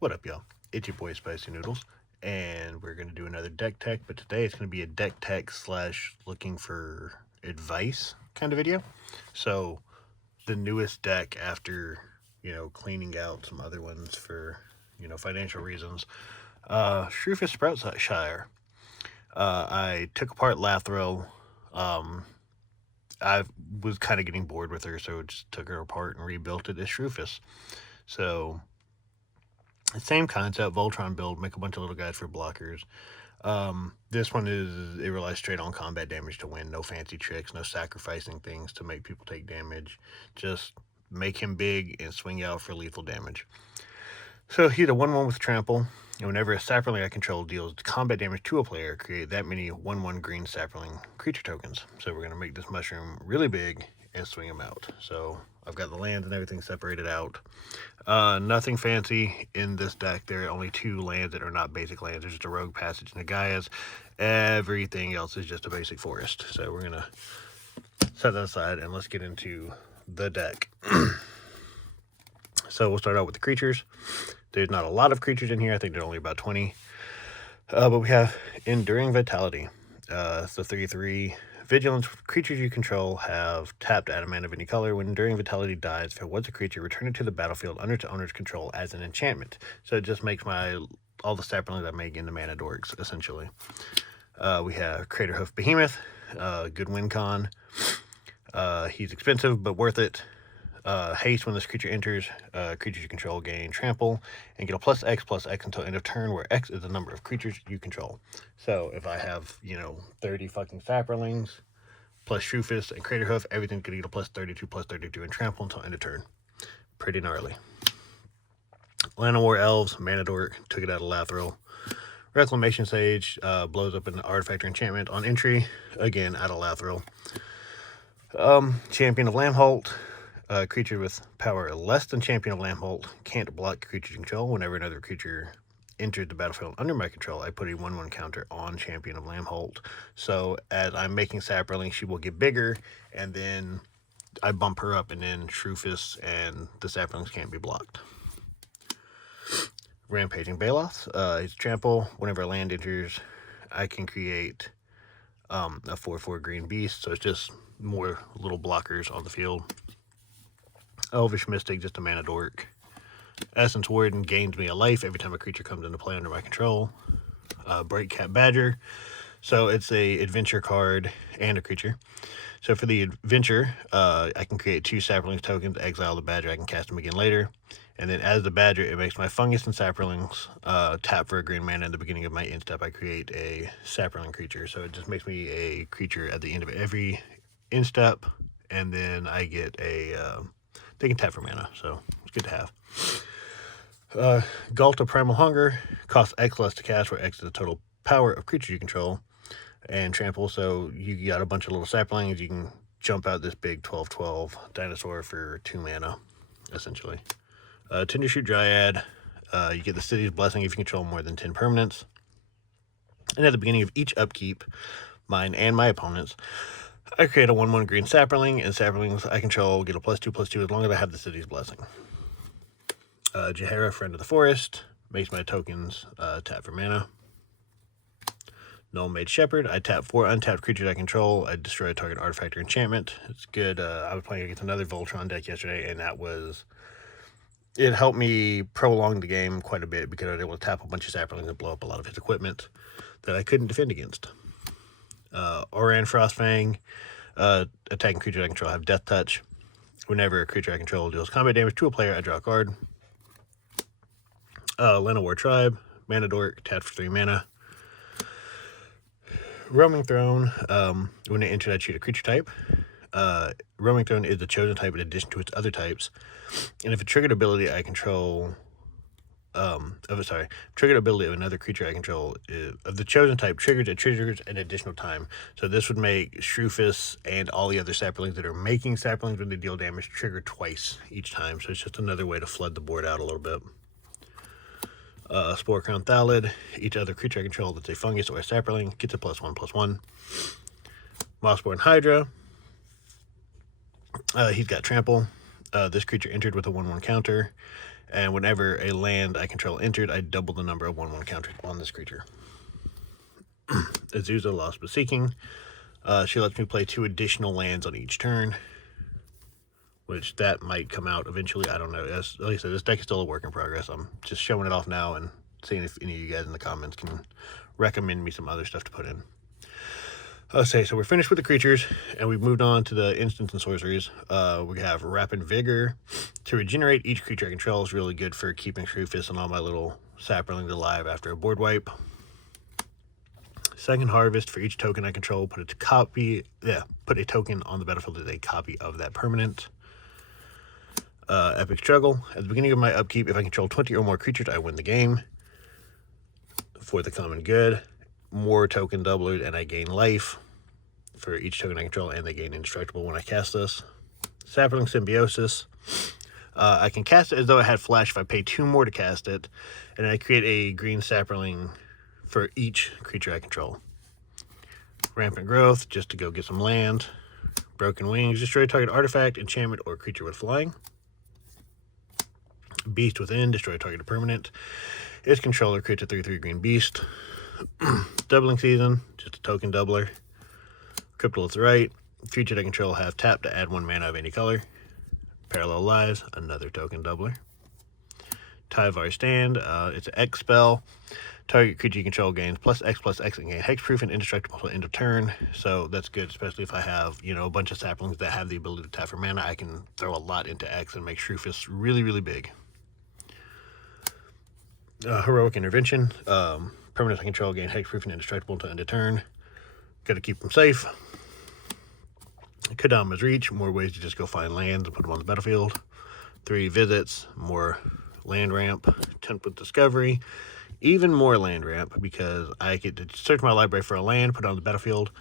What up, y'all? It's your boy Spicy Noodles, and we're going to do another deck tech, but today it's going to be a deck tech slash looking for advice kind of video. So, the newest deck after, cleaning out some other ones for, financial reasons, Shroofus Sproutsire. I took apart Lathril. I was kind of getting bored with her, so just took her apart and rebuilt it as Shroofus. So, same concept, Voltron build, make a bunch of little guys for blockers. This one it relies straight on combat damage to win. No fancy tricks, no sacrificing things to make people take damage. Just make him big and swing out for lethal damage. So he's a 1/1 with trample, and whenever a sapling I control deals combat damage to a player, create that many 1/1 green sapling creature tokens. So we're gonna make this mushroom really big and swing him out. So I've got the lands and everything separated out. Nothing fancy in this deck. There are only 2 lands that are not basic lands. There's just a Rogue Passage and a Gaia's. Everything else is just a basic forest. So we're going to set that aside and let's get into the deck. So we'll start out with the creatures. There's not a lot of creatures in here. I think there's only about 20. But we have Enduring Vitality. So 3/3. Vigilance, creatures you control have tapped adamant of any color. When Enduring Vitality dies, if it was a creature, return it to the battlefield under its owner's control as an enchantment. So it just makes all the saplings I make into mana dorks, essentially. We have Craterhoof Behemoth, good win con. He's expensive, but worth it. Haste, when this creature enters, creatures you control gain trample and get a +X until end of turn, where X is the number of creatures you control. So if I have 30 fucking sapperlings plus Shroofus and Craterhoof, everything's gonna get a +32 and trample until end of turn. Pretty gnarly. Land of War Elves, Mana Dork, took it out of Lathril. Reclamation Sage, blows up an artifact or enchantment on entry, again out of Lathril. Champion of Lamholt, creature with power less than Champion of Lamholt can't block creature control. Whenever another creature enters the battlefield under my control, I put a 1/1 counter on Champion of Lamholt. So as I'm making sapperling, she will get bigger, and then I bump her up, and then Shroofus and the saplings can't be blocked. Rampaging Baloth, it's trample. Whenever a land enters, I can create a 4/4 green beast, so it's just more little blockers on the field. Elvish Mystic, just a mana dork. Essence Warden gains me a life every time a creature comes into play under my control. Breakcat Badger, so it's a adventure card and a creature. So for the adventure, I can create 2 saplings tokens, exile the badger, I can cast them again later. And then as the badger, it makes my fungus and saplings tap for a green mana. At the beginning of my end step, I create a sapling creature. So it just makes me a creature at the end of every end step, and then I get they can tap for mana, so it's good to have. Gulta Primal Hunger, costs X less to cast, where X is the total power of creatures you control. And trample, so you got a bunch of little saplings, you can jump out this big 12/12 dinosaur for 2 mana, essentially. Tindershoot Dryad, you get the City's Blessing if you control more than 10 permanents. And at the beginning of each upkeep, mine and my opponent's, I create a 1/1 green sapling, and saplings I control get a +2/+2 as long as I have the City's Blessing. Jaheira, Friend of the Forest, makes my tokens tap for mana. Null Mage Shepherd, I tap 4 untapped creatures I control. I destroy a target artifact or enchantment. It's good. I was playing against another Voltron deck yesterday, and it helped me prolong the game quite a bit because I was able to tap a bunch of saplings and blow up a lot of his equipment that I couldn't defend against. Oran Frostfang, attacking creatures I control have Death Touch. Whenever a creature I control deals combat damage to a player, I draw a card. Land of War Tribe, Mana Dork, tap for 3 mana. Roaming Throne, when it enters, I choose a creature type. Roaming Throne is the chosen type in addition to its other types. And if a triggered ability I control, triggered ability of another creature I control of the chosen type triggers an additional time. So this would make Shroofus and all the other saplings that are making saplings when they deal damage trigger twice each time. So it's just another way to flood the board out a little bit. Spore Crown Thalid, each other creature I control that's a fungus or a sapling gets a +1/+1. Mossborn Hydra, he's got trample. This creature entered with a 1/1 counter. And whenever a land I control entered, I double the number of 1/1 counters on this creature. Azusa, Lost but Seeking. She lets me play 2 additional lands on each turn, which that might come out eventually. I don't know. Like I said, this deck is still a work in progress. I'm just showing it off now and seeing if any of you guys in the comments can recommend me some other stuff to put in. Okay, so we're finished with the creatures, and we've moved on to the instants and sorceries. We have Rapid Vigor. To regenerate each creature I control is really good for keeping Shroofus and all my little saplings alive after a board wipe. Second Harvest. For each token I control, put a token on the battlefield as a copy of that permanent. Epic Struggle. At the beginning of my upkeep, if I control 20 or more creatures, I win the game. For the common good. More token doublers, and I gain life for each token I control, and they gain indestructible when I cast this. Sapling Symbiosis. I can cast it as though it had flash if I pay 2 more to cast it, and I create a green sapling for each creature I control. Rampant Growth, just to go get some land. Broken Wings, destroy target artifact, enchantment, or creature with flying. Beast Within, destroy target permanent. Its controller creates a 3/3 green beast. Doubling Season, just a token doubler. Cryptolith's Right. Creatures I control have tapped to add 1 mana of any color. Parallel Lives, another token doubler. Tyvar Stand, it's an X spell. Target creature you control gains +X/+X and gain hexproof and indestructible until end of turn. So that's good, especially if I have, a bunch of saplings that have the ability to tap for mana. I can throw a lot into X and make Shroofus really, really big. Heroic Intervention. Permanents I control gain hexproof and indestructible until end of turn. Got to keep them safe. Kodama's Reach. More ways to just go find lands and put them on the battlefield. 3 visits. More land ramp. Template Discovery. Even more land ramp because I get to search my library for a land, put it on the battlefield.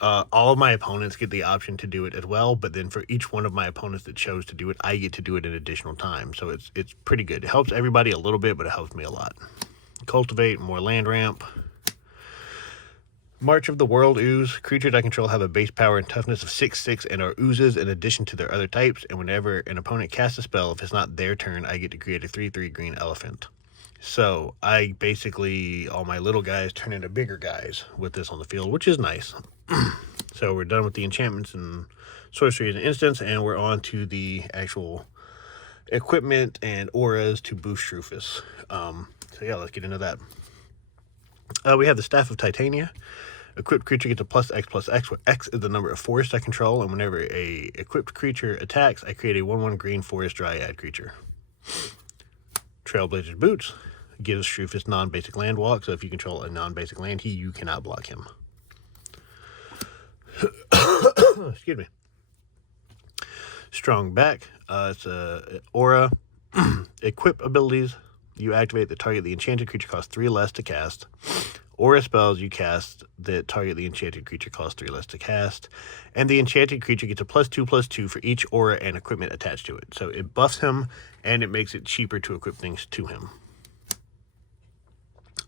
All of my opponents get the option to do it as well, but then for each one of my opponents that chose to do it, I get to do it an additional time. So it's pretty good. It helps everybody a little bit, but it helps me a lot. Cultivate, more land ramp. March of the World Ooze. Creatures I control have a base power and toughness of 6/6 and are oozes in addition to their other types, and whenever an opponent casts a spell, if it's not their turn, I get to create a 3/3 green elephant. So I basically, all my little guys turn into bigger guys with this on the field, which is nice. So we're done with the enchantments and sorceries and instants, and we're on to the actual equipment and auras to boost Shroofus. So yeah, let's get into that. We have the Staff of Titania. Equipped creature gets a +X/+X, where X is the number of forests I control, and whenever a equipped creature attacks, I create a 1/1 green forest dryad creature. Trailblazer's Boots gives Shroofus non-basic land walk, so if you control a non-basic land, you cannot block him. Excuse me. Strong Back. It's a aura. Equip abilities. You activate the target the enchanted creature costs 3 less to cast. Aura spells you cast that target the enchanted creature costs 3 less to cast. And the enchanted creature gets a +2/+2 for each aura and equipment attached to it. So it buffs him, and it makes it cheaper to equip things to him.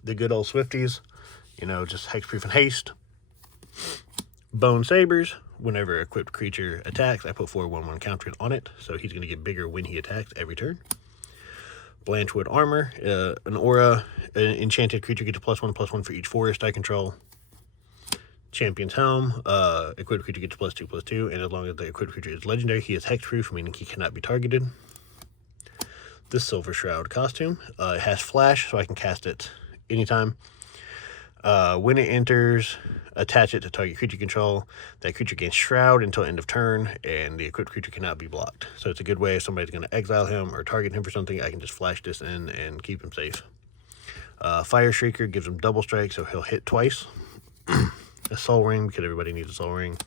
The good old Swifties, just hexproof and haste. Bone Sabers. Whenever an equipped creature attacks, I put 4 1/1 counters on it, so he's going to get bigger when he attacks every turn. Blanchwood Armor, an aura, an enchanted creature gets a +1/+1 for each forest I control. Champion's Helm, equipped creature gets a +2/+2, and as long as the equipped creature is legendary, he is hexproof, meaning he cannot be targeted. The Silver Shroud costume, it has flash, so I can cast it anytime. When it enters, attach it to target creature control. That creature gains Shroud until end of turn, and the equipped creature cannot be blocked. So it's a good way if somebody's going to exile him or target him for something, I can just flash this in and keep him safe. Fire Shrieker gives him double strike, so he'll hit twice. A Soul Ring, because everybody needs a Soul Ring.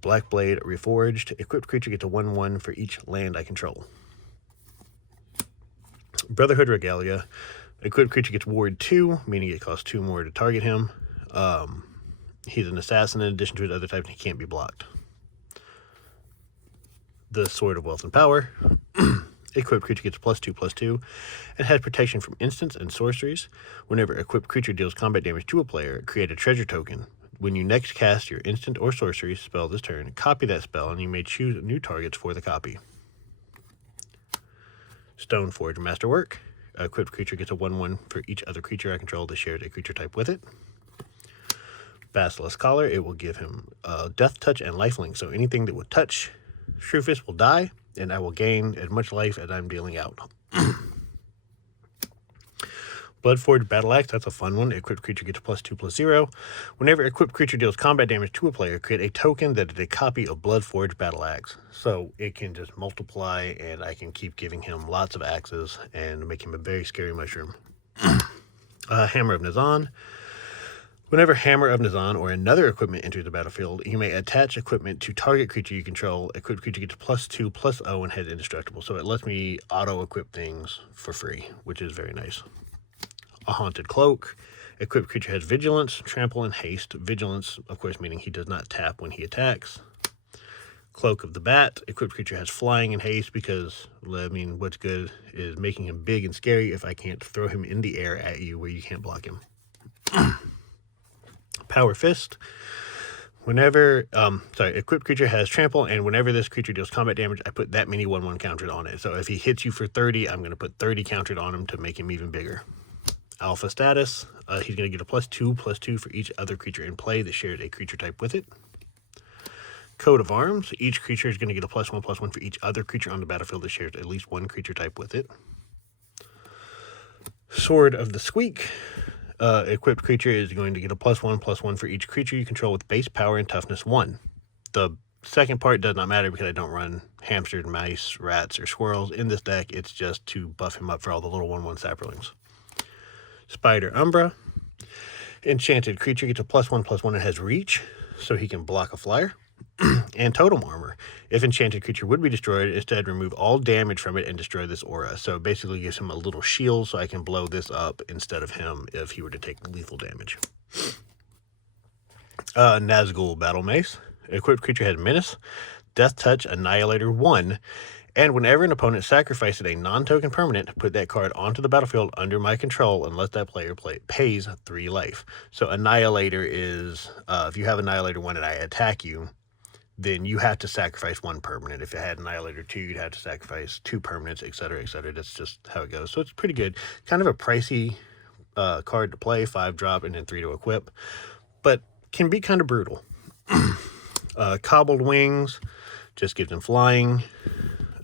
Black Blade Reforged. Equipped creature gets a 1/1 for each land I control. Brotherhood Regalia. Equipped creature gets Ward 2, meaning it costs 2 more to target him. He's an assassin in addition to his other types, and he can't be blocked. The Sword of Wealth and Power. Equipped creature gets +2/+2 and has protection from instants and sorceries. Whenever equipped creature deals combat damage to a player, create a treasure token. When you next cast your instant or sorcery spell this turn, copy that spell, and you may choose new targets for the copy. Stoneforge Masterwork. Equipped creature gets a 1/1 for each other creature I control that shares a creature type with it. Basilisk Collar, it will give him Death Touch and Lifelink. So anything that would touch Shroofus will die, and I will gain as much life as I'm dealing out. Bloodforged Battle Axe, that's a fun one. Equipped creature gets a +2/+0. Whenever equipped creature deals combat damage to a player, create a token that is a copy of Bloodforged Battle Axe. So it can just multiply, and I can keep giving him lots of axes and make him a very scary mushroom. Hammer of Nazan. Whenever Hammer of Nazan or another equipment enters the battlefield, you may attach equipment to target creature you control. Equipped creature gets +2/+0 and has indestructible. So it lets me auto-equip things for free, which is very nice. A Haunted Cloak. Equipped creature has Vigilance, Trample, and Haste. Vigilance, of course, meaning he does not tap when he attacks. Cloak of the Bat. Equipped creature has Flying and Haste because, I mean, what's good is making him big and scary if I can't throw him in the air at you where you can't block him. Power Fist. Whenever, equipped creature has Trample, and whenever this creature deals combat damage, I put that many 1/1 countered on it. So if he hits you for 30, I'm going to put 30 countered on him to make him even bigger. Alpha Status, he's going to get a +2/+2 for each other creature in play that shares a creature type with it. Coat of Arms, each creature is going to get a +1/+1 for each other creature on the battlefield that shares at least one creature type with it. Sword of the Squeak, equipped creature is going to get a +1/+1 for each creature you control with base power and toughness 1. The second part does not matter because I don't run hamsters, mice, rats, or squirrels in this deck. It's just to buff him up for all the little 1/1 saplings. Spider Umbra. Enchanted creature gets a +1/+1 and has reach, so he can block a flyer. And Totem Armor. If enchanted creature would be destroyed, instead remove all damage from it and destroy this aura. So it basically gives him a little shield so I can blow this up instead of him if he were to take lethal damage. Nazgul Battle Mace. Equipped creature has Menace, Death Touch, Annihilator 1. And whenever an opponent sacrifices a non-token permanent, put that card onto the battlefield under my control unless that player pays 3 life. So Annihilator is, if you have Annihilator 1 and I attack you, then you have to sacrifice 1 permanent. If it had Annihilator 2, you'd have to sacrifice 2 permanents, etc., etc. That's just how it goes. So it's pretty good. Kind of a pricey card to play, 5-drop and then 3 to equip, but can be kind of brutal. Cobbled Wings just gives him flying.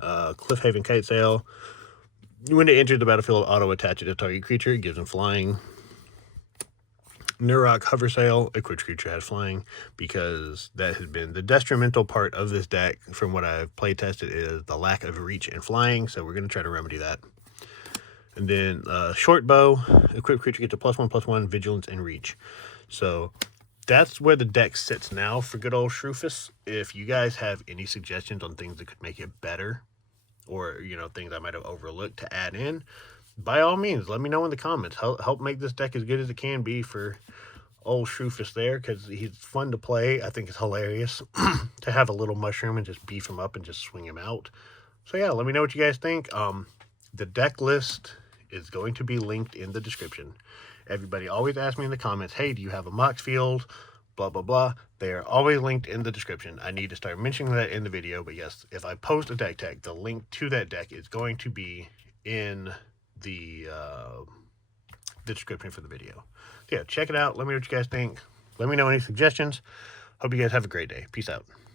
Cliffhaven Kite Sail. When it enters the battlefield, auto-attach it to target creature. It gives him flying. Nurok Hover Sail. Equipped creature has flying because that has been the detrimental part of this deck from what I've play tested is the lack of reach and flying. So we're going to try to remedy that. And then Short Bow. Equipped creature gets a +1/+1, vigilance, and reach. So that's where the deck sits now for good old Shroofus. If you guys have any suggestions on things that could make it better, or, you know, things I might have overlooked to add in, by all means, let me know in the comments. Help make this deck as good as it can be for old Shroofus there, because he's fun to play. I think it's hilarious to have a little mushroom and just beef him up and just swing him out. So yeah, let me know what you guys think. The deck list is going to be linked in the description. Everybody always asks me in the comments, hey, do you have a Mox field? Blah, blah, blah. They are always linked in the description. I need to start mentioning that in the video, but yes, if I post a deck tag, the link to that deck is going to be in the description for the video. So yeah, check it out. Let me know what you guys think. Let me know any suggestions. Hope you guys have a great day. Peace out.